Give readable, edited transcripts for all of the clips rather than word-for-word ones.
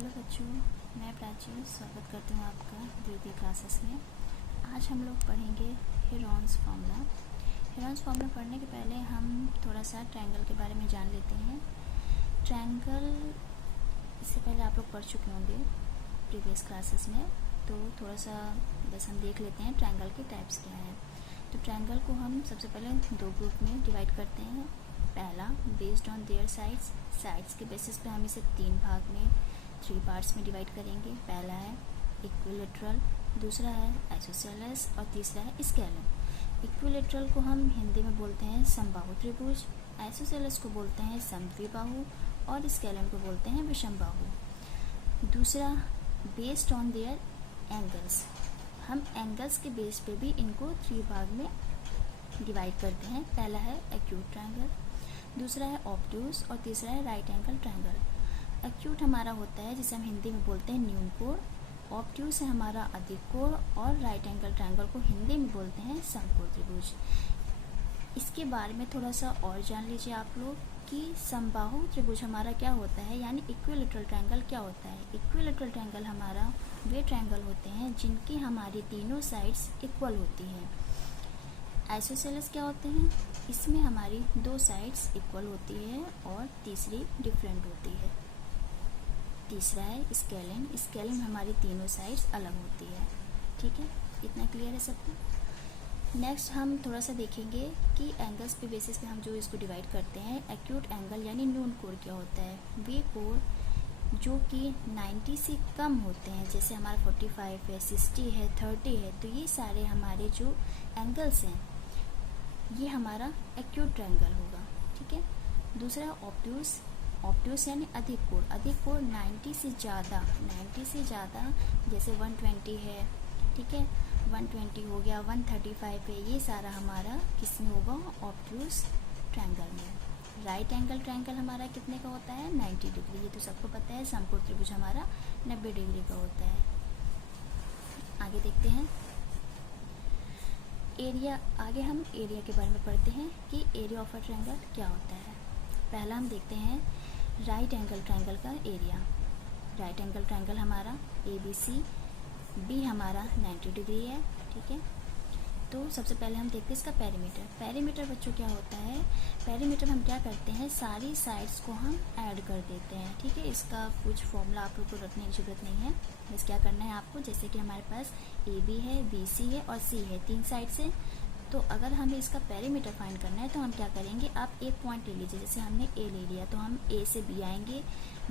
Hello बच्चों, मैं प्राची स्वागत करती हूँ आपका वीडियो क्लासेस में। आज हम लोग पढ़ेंगे हेरोन्स फार्मूला। हेरोन्स फार्मूला पढ़ने के पहले हम थोड़ा सा ट्रायंगल के बारे में जान लेते हैं। ट्रायंगल इससे पहले आप लोग पढ़ चुके होंगे प्रीवियस क्लासेस में, तो थोड़ा सा बस हम देख लेते हैं ट्रायंगल के टाइप्स क्या हैं। तो ट्रायंगल को हम सबसे पहले दो ग्रुप में डिवाइड करते हैं। पहला बेस्ड ऑन देयर साइड्स के बेसिस पे हम इसे तीन भाग में 3 पार्ट्स में डिवाइड करेंगे। पहला है इक्विलेटरल, दूसरा है आइसोसेलेस और तीसरा है स्केलम। इक्विलेटरल को हम हिंदी में बोलते हैं समबाहु त्रिभुज, आइसोसेलेस को बोलते हैं समद्विबाहु और स्केलम को बोलते हैं विषमबाहु। दूसरा बेस्ड ऑन देयर एंगल्स, हम एंगल्स के बेस पे भी इनको 3 भाग में डिवाइड करते हैं। पहला है एक्यूट ट्रायंगल, दूसरा है ऑब्ट्यूस और तीसरा है राइट एंगल ट्रायंगल। एक्यूट हमारा होता है जिसे हम हिंदी में बोलते हैं न्यून कोण, ऑब्ट्यूस है हमारा अधिक कोण और राइट एंगल ट्रायंगल को हिंदी में बोलते हैं समकोण त्रिभुज। इसके बारे में थोड़ा सा और जान लीजिए आप लोग कि समबाहु त्रिभुज हमारा क्या होता है, यानी इक्विलेटरल ट्रायंगल क्या होता है। इक्विलेटरल ट्रायंगल हमारा वे ट्रायंगल होते हैं जिनकी हमारी तीनों साइड्स इक्वल होती हैं। आइसोसेलेस क्या होते हैं, इसमें हमारी 2 साइड्स इक्वल होती है और तीसरी डिफरेंट होती है। तीसरा है स्केलिन में हमारी तीनों साइड्स अलग होती है। ठीक है, इतना क्लियर है सबको। नेक्स्ट हम थोड़ा सा देखेंगे कि एंगल्स पे बेसिस पे हम जो इसको डिवाइड करते हैं। एक्यूट एंगल यानी न्यून कोण क्या होता है, वे कोण जो कि 90 से कम होते हैं, जैसे हमारा 45 है, 60 है, 30 है, तो ये सारे हमारे जो एंगल्स हैं ये हमारा एक्यूट ट्रायंगल होगा। ठीक है। दूसरा ऑब्ट्यूस यानी अधिक कोण 90 से ज़्यादा, जैसे 120 है, ठीक है, 120 हो गया, 135 है, ये सारा हमारा किस में होगा, ऑब्ट्यूस ट्रायंगल में। राइट एंगल ट्रायंगल हमारा कितने का होता है, 90 डिग्री, ये तो सबको पता है। समकोण त्रिभुज हमारा 90 डिग्री का होता है। आगे देखते हैं एरिया। आगे हम एरिया के बारे में पढ़ते हैं कि एरिया ऑफ अ ट्रायंगल क्या होता है। पहला हम देखते हैं राइट एंगल ट्रायंगल का एरिया। राइट एंगल ट्रायंगल हमारा ABC, B हमारा 90 डिग्री है। ठीक है, तो सबसे पहले हम देखते हैं इसका पेरीमीटर। पेरीमीटर बच्चों क्या होता है, पेरीमीटर हम क्या करते हैं, सारी साइड्स को हम ऐड कर देते हैं। ठीक है, इसका कुछ फॉर्मूला आप लोग को रखने की जरूरत नहीं है। बस क्या करना है आपको, जैसे कि हमारे पास AB है, BC है और C है, 3 साइड से। तो अगर हमें इसका पेरीमीटर फाइंड करना है तो हम क्या करेंगे, आप एक पॉइंट ले लीजिए। जैसे हमने A ले लिया तो हम A से B आएंगे,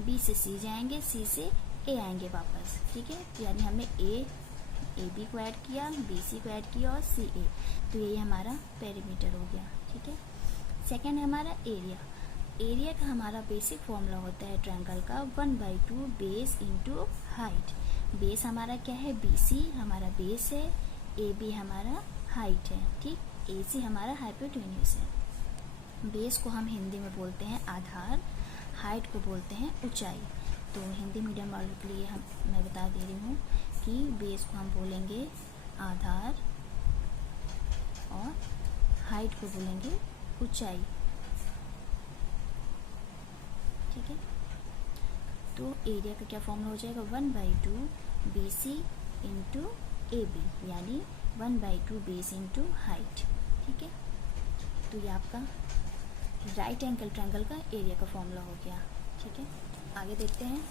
B से C जाएंगे, C से A आएंगे वापस। ठीक है, तो यानी हमने AB को ऐड किया, BC को ऐड किया और CA, तो ये हमारा पेरीमीटर हो गया। ठीक है। सेकेंड है हमारा एरिया। एरिया का हमारा बेसिक फॉर्मूला होता है ट्रायंगल का 1/2 बेस इंटू हाइट। बेस हमारा क्या है, BC हमारा बेस है, AB हमारा हाइट है। ठीक, AC हमारा हाइपोटेन्यूज है। बेस को हम हिंदी में बोलते हैं आधार, हाइट को बोलते हैं ऊंचाई। तो हिंदी मीडियम वालों के लिए मैं बता दे रही हूँ कि बेस को हम बोलेंगे आधार और हाइट को बोलेंगे ऊंचाई। ठीक है, तो एरिया का क्या फॉर्मूला हो जाएगा, 1/2 BC इंटू AB, यानी 1/2 बेस इंटू हाइट। ठीक है, तो ये आपका राइट एंगल ट्रायंगल का एरिया का फॉर्मूला हो गया। ठीक है, आगे देखते हैं।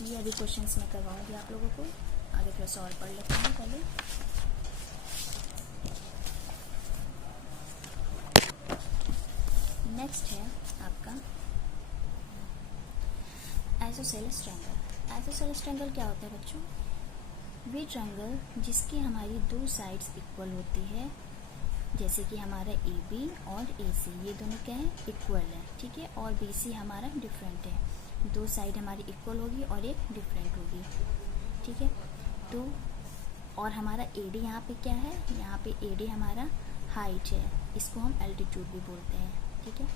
ये अभी क्वेश्चंस में करवाऊंगी आप लोगों को। आगे थोड़ा सा और पढ़ लेते हैं पहले। नेक्स्ट है आपका आइसोसेलेस ट्रायंगल। आइसोसेलेस ट्रायंगल क्या होता है बच्चों, वे ट्रायंगल जिसकी हमारी 2 साइड्स इक्वल होती है, जैसे कि हमारा AB और AC, ये दोनों क्या है, इक्वल है। ठीक है, और BC हमारा डिफरेंट है। 2 साइड हमारी इक्वल होगी और एक डिफरेंट होगी। ठीक है, तो और हमारा AD यहाँ पे क्या है, यहाँ पे AD हमारा हाइट है, इसको हम एल्टीट्यूड भी बोलते हैं। ठीक है,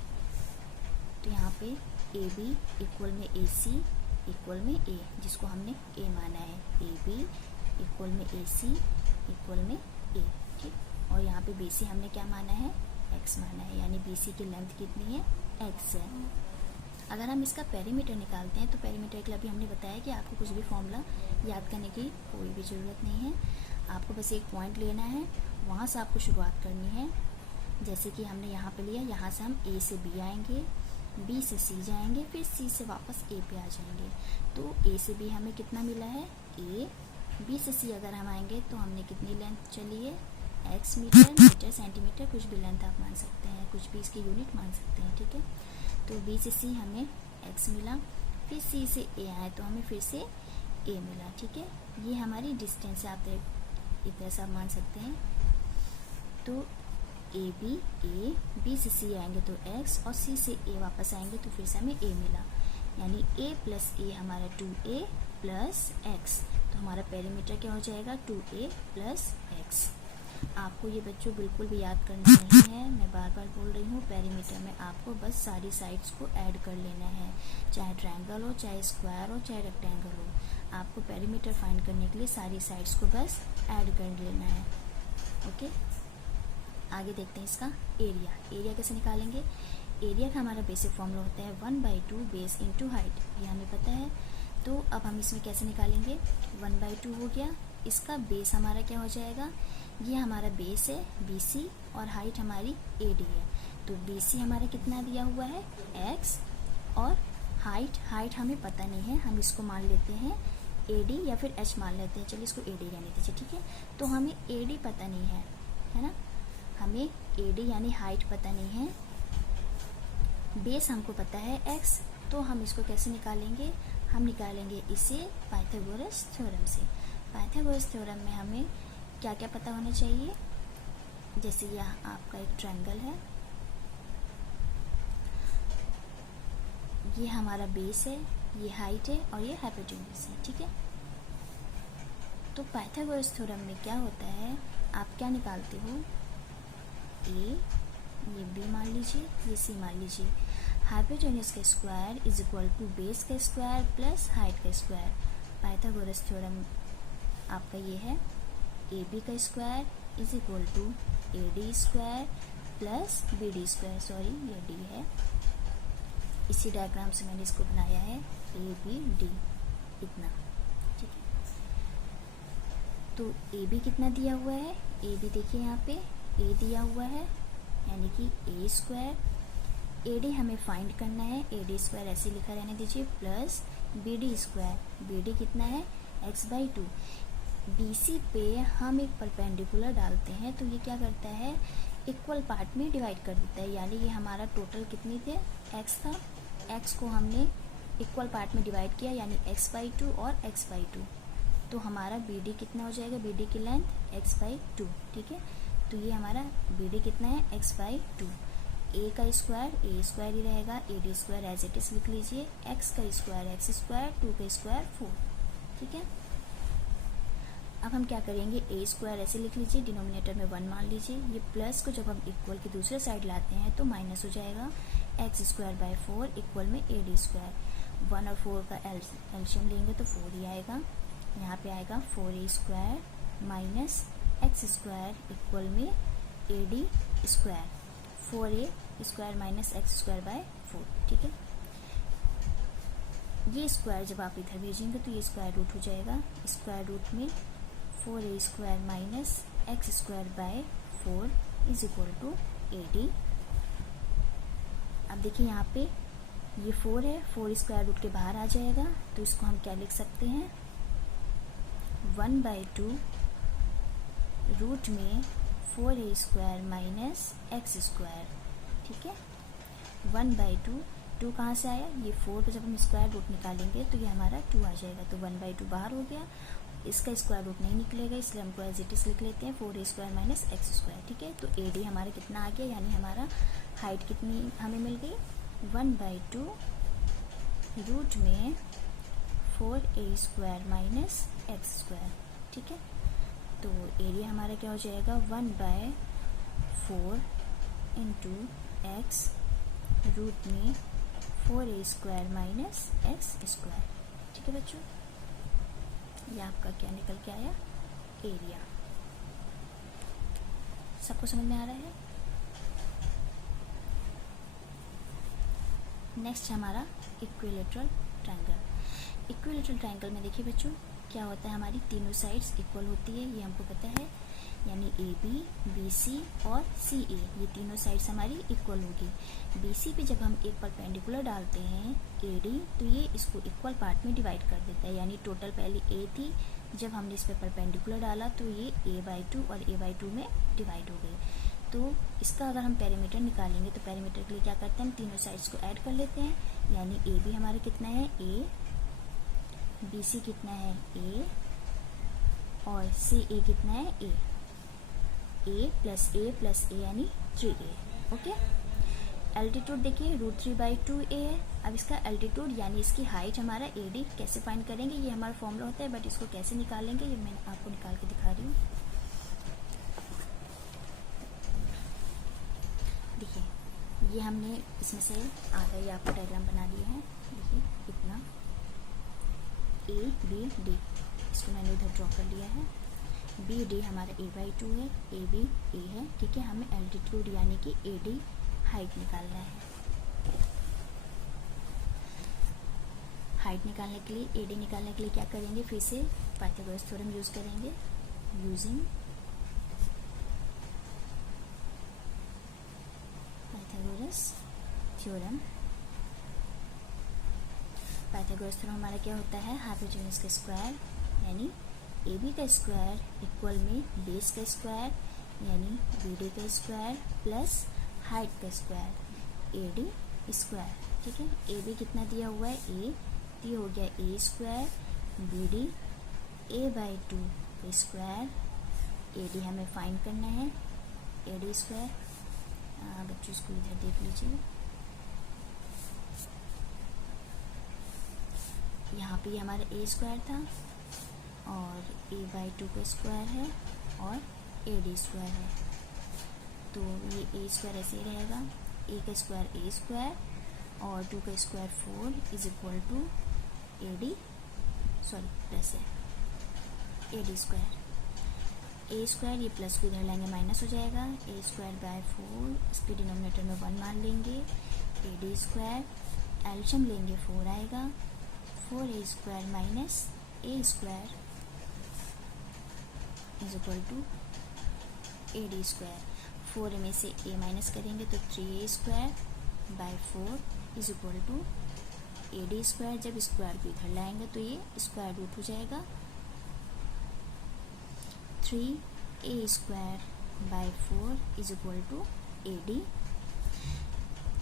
तो यहाँ पे AB इक्वल में AC इक्वल में A, जिसको हमने A माना है, AB इक्वल में AC इक्वल में A। ठीक, और यहाँ पे BC हमने क्या माना है, X माना है, यानी BC की लेंथ कितनी है, X है। अगर हम इसका पेरीमीटर निकालते हैं तो पेरीमीटर के लिए अभी हमने बताया कि आपको कुछ भी फॉर्मूला याद करने की कोई भी ज़रूरत नहीं है, आपको बस एक पॉइंट लेना है, वहाँ से आपको शुरुआत करनी है। जैसे कि हमने यहाँ पे लिया, यहाँ से हम ए से बी आएंगे, बी से सी जाएंगे, फिर सी से वापस ए पे आ जाएंगे। तो ए से बी हमें कितना मिला है ए, बी से सी अगर हम आएंगे तो हमने कितनी लेंथ चली है एक्स मीटर, मीटर, सेंटीमीटर, कुछ भी लेंथ आप मान सकते हैं, कुछ भी इसकी यूनिट मान सकते हैं, ठीक है। तो बी से सी हमें एक्स मिला, फिर सी से ए आए तो हमें फिर से ए मिला, ठीक है। ये हमारी डिस्टेंस है, आप एक तरह से आप मान सकते हैं। तो ए, बी से सी आएंगे तो एक्स, और सी से ए वापस आएंगे तो फिर से हमें ए मिला, यानी ए प्लस ए हमारा 2a प्लस एक्स। तो हमारा पेरीमीटर क्या हो जाएगा 2a प्लस एक्स। आपको ये बच्चों बिल्कुल भी याद करना नहीं है, मैं बार बार बोल रही हूँ, पेरीमीटर में आपको बस सारी साइड्स को ऐड कर लेना है, चाहे ट्रायंगल हो, चाहे स्क्वायर हो, चाहे रेक्टेंगल हो, आपको पेरीमीटर फाइंड करने के लिए सारी साइड्स को बस ऐड कर लेना है। ओके, आगे देखते हैं इसका एरिया। एरिया कैसे निकालेंगे? एरिया का हमारा बेसिक फॉर्मूला होता है 1/2 बेस इंटू हाइट, ये हमें पता है। तो अब हम इसमें कैसे निकालेंगे, 1/2 हो गया, इसका बेस हमारा क्या हो जाएगा, ये हमारा बेस है BC और हाइट हमारी AD है। तो BC हमारा कितना दिया हुआ है x, और हाइट हमें पता नहीं है, हम इसको मान लेते हैं AD या फिर h मान लेते हैं, चलिए इसको AD रहने दीजिए, ठीक है। तो हमें AD पता नहीं है ना, हमें AD यानी हाइट पता नहीं है, बेस हमको पता है x। तो हम इसको कैसे निकालेंगे, हम निकालेंगे इसे पाइथागोरस थ्योरम से। पाइथागोरस थ्योरम में हमें क्या क्या पता होना चाहिए, जैसे यह आपका एक ट्रायंगल है, ये हमारा बेस है, ये हाइट है और ये हाइपोटेन्यूज है, ठीक है। तो पाइथागोरस थ्योरम में क्या होता है, आप क्या निकालते हो, ए, ये बी मान लीजिए, ये सी मान लीजिए, हाइपोटेन्यूज का square is equal to base का स्क्वायर प्लस हाइट का स्क्वायर। पाइथागोरस थ्योरम आपका ये है, ए बी का square is equal to A D square plus B D square, sorry ये डी है, इसी डायग्राम से मैंने इसको बनाया है, ए बी डी इतना, ठीक है। तो ए बी कितना दिया हुआ है, ए बी देखिए यहाँ पे ए दिया हुआ है, यानी कि ए स्क्वायर, ए डी हमें फाइंड करना है, ए डी स्क्वायर ऐसे लिखा रहने दीजिए, plus B D square, B D कितना है x/2। BC पे हम एक परपेंडिकुलर डालते हैं तो ये क्या करता है, इक्वल पार्ट में डिवाइड कर देता है, यानी ये हमारा टोटल कितनी थे x था, x को हमने इक्वल पार्ट में डिवाइड किया, यानी x/2 और x/2। तो हमारा BD कितना हो जाएगा, BD की लेंथ x/2, ठीक है। तो ये हमारा BD कितना है x/2। a का स्क्वायर a स्क्वायर ही रहेगा, AD square as it is लिख लीजिए, x का स्क्वायर x स्क्वायर, 2 का स्क्वायर 4, ठीक है। अब हम क्या करेंगे, a स्क्वायर ऐसे लिख लीजिए, डिनोमिनेटर में 1 मान लीजिए, ये प्लस को जब हम इक्वल की दूसरे साइड लाते हैं तो माइनस हो जाएगा, x²/4 इक्वल में AD स्क्वायर, 1 और 4 का एल्शियम लेंगे तो 4 ही आएगा, यहाँ पे आएगा 4a square minus x² equal में AD square, 4a square minus x²/4, ठीक है। ये स्क्वायर जब आप इधर भेजेंगे तो ये स्क्वायर रूट हो जाएगा, स्क्वायर रूट में 4a square minus x²/4 is equal to AD। अब देखिए यहाँ पे ये 4 है, 4 स्क्वायर रूट के बाहर आ जाएगा, तो इसको हम क्या लिख सकते हैं, 1/2 रूट में 4a square minus x square, ठीक है। 1/2, 2 कहाँ से आया, ये 4 को जब हम स्क्वायर रूट निकालेंगे तो ये हमारा 2 आ जाएगा, तो 1/2 बाहर हो गया, इसका स्क्वायर रूट नहीं निकलेगा, इसलिए हमको एज इट इज लिख लेते हैं 4a square minus x square, ठीक है। तो AD हमारा कितना आ गया, यानी हमारा हाइट कितनी हमें मिल गई, 1/2 रूट में 4a square minus x square, ठीक है। तो एरिया हमारा क्या हो जाएगा, 1/4 इंटू x रूट में 4a square minus x square, ठीक है बच्चों। ये आपका क्या निकल के आया, एरिया। सबको समझ में आ रहा है? नेक्स्ट हमारा इक्विलेटरल ट्रायंगल। इक्विलेटरल ट्रायंगल में देखिए बच्चों क्या होता है, हमारी तीनों साइड्स इक्वल होती है, ये हमको पता है, यानी ए बी, बी सी और सी ए, ये तीनों साइड्स हमारी इक्वल होगी। बी सी पे जब हम एक परपेंडिकुलर डालते हैं ए डी, तो ये इसको इक्वल पार्ट में डिवाइड कर देता है, यानी टोटल पहले ए थी, जब हमने इस पर परपेंडिकुलर डाला तो ये a/2 और a/2 में डिवाइड हो गई। तो इसका अगर हम पेरीमीटर निकालेंगे तो पेरीमीटर के लिए क्या करते हैं, हम तीनों साइड्स को ऐड कर लेते हैं, यानी ए बी हमारे कितना है a, बी सी कितना है a और सी ए कितना है a प्लस ए यानी 3a। ओके, एल्टीट्यूड देखिए √3/2a है। अब इसका एल्टीट्यूड यानी इसकी हाइट हमारा AD कैसे फाइंड करेंगे, ये हमारा फॉर्मूला होता है, बट इसको कैसे निकालेंगे ये मैं आपको निकाल के दिखा रही हूँ। देखिए ये हमने इसमें से आधा ये आपको डायग्राम बना लिया है, देखिए इतना ABD, इसको मैंने उधर ड्रॉ कर लिया है। BD हमारा a/2 है, AB A है, ठीक है। हमें एल्टीट्यूड यानी कि AD हाइट निकालना है। हाइट निकालने के लिए, AD निकालने के लिए क्या करेंगे, फिर से पाइथागोरस थ्योरम यूज करेंगे। Using Pythagoras theorem. Pythagoras theorem हमारा क्या होता है, हाइपोटेन्यूज का स्क्वायर यानी AB का स्क्वायर इक्वल में बेस का स्क्वायर यानी BD का स्क्वायर प्लस हाइट का स्क्वायर AD स्क्वायर, ठीक है। AB कितना दिया हुआ है A, तो ये हो गया A स्क्वायर, BD a/2 का स्क्वायर, AD हमें फाइंड करना है AD स्क्वायर। बच्चों इसको इधर देख लीजिए, यहाँ पे हमारा A स्क्वायर था और a/2 का स्क्वायर है और AD स्क्वायर है, तो ये A स्क्वायर ऐसे ही रहेगा, A का स्क्वायर A स्क्वायर और 2 का square 4 is equal to AD, sorry plus है AD स्क्वायर। A स्क्वायर ये प्लस को इधर लाएंगे माइनस हो जाएगा, A स्क्वायर बाय 4, इसके डिनोमिनेटर में 1 मान लेंगे, AD स्क्वायर एल्शियम लेंगे 4 आएगा, 4A square minus A square is equal to AD square. 4 में से A माइनस करेंगे तो 3A square by 4 is equal to AD square. जब स्क्वायर को इधर लाएंगे तो ये स्क्वायर रूट हो जाएगा, 3A square by 4 is equal to AD।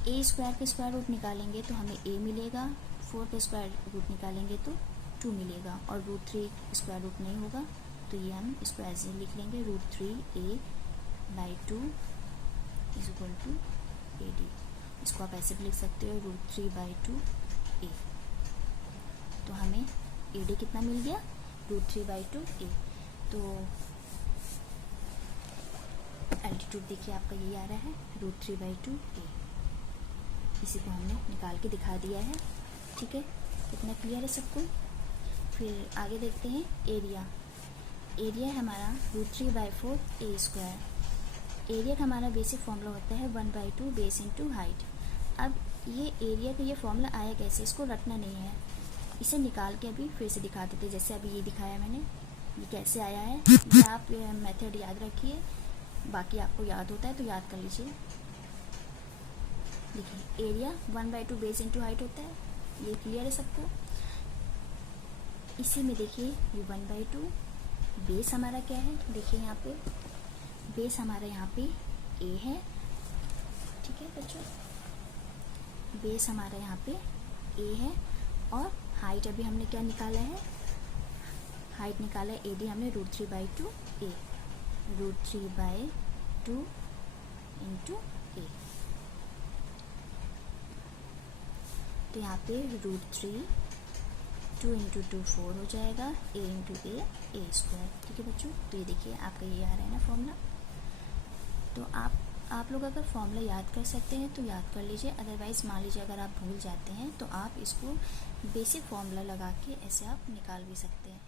A square का स्क्वायर रूट निकालेंगे तो हमें A मिलेगा, 4 का स्क्वायर रूट निकालेंगे तो 2 मिलेगा और √3 स्क्वायर रूट नहीं होगा, तो ये हम इसको ऐसे लिख लेंगे, √3a/2 is equal to AD। इसको आप ऐसे भी लिख सकते हो √3/2a। तो हमें AD कितना मिल गया, √3/2a। तो एल्टीट्यूड देखिए आपका यही आ रहा है √3/2a। इसी को हमने निकाल के दिखा दिया है, ठीक है। इतना क्लियर है सबको। फिर आगे देखते हैं एरिया। एरिया है हमारा √3/4a स्क्वायर। एरिया का हमारा बेसिक फॉर्मूला होता है 1/2 बेस इंटू हाइट। अब ये एरिया का ये फॉर्मूला आया कैसे, इसको रटना नहीं है, इसे निकाल के अभी फिर से दिखा देते। जैसे अभी ये दिखाया मैंने, ये कैसे आया है, ये आप मेथड याद रखिए, बाकी आपको याद होता है तो याद कर लीजिए। देखिए एरिया 1/2 बेस इंटू हाइट होता है, ये क्लियर है सबको। इसी में देखिए ये 1/2 बेस हमारा क्या है, देखिए यहाँ पे बेस हमारा यहाँ पे A है, ठीक है बच्चों। बेस हमारा यहाँ पे A है और हाइट अभी हमने क्या निकाला है, हाइट निकाला है AD हमने √3/2a, √3/2 इंटू A। तो यहाँ पे √3 2 इंटू 2 4 हो जाएगा, A इंटू A स्क्वायर, ठीक है बच्चों। तो ये देखिए आपका ये आ रहा है ना फॉर्मूला। तो आप लोग अगर फॉर्मूला याद कर सकते हैं तो याद कर लीजिए, अदरवाइज़ मान लीजिए अगर आप भूल जाते हैं तो आप इसको बेसिक फॉर्मूला लगा के ऐसे आप निकाल भी सकते हैं।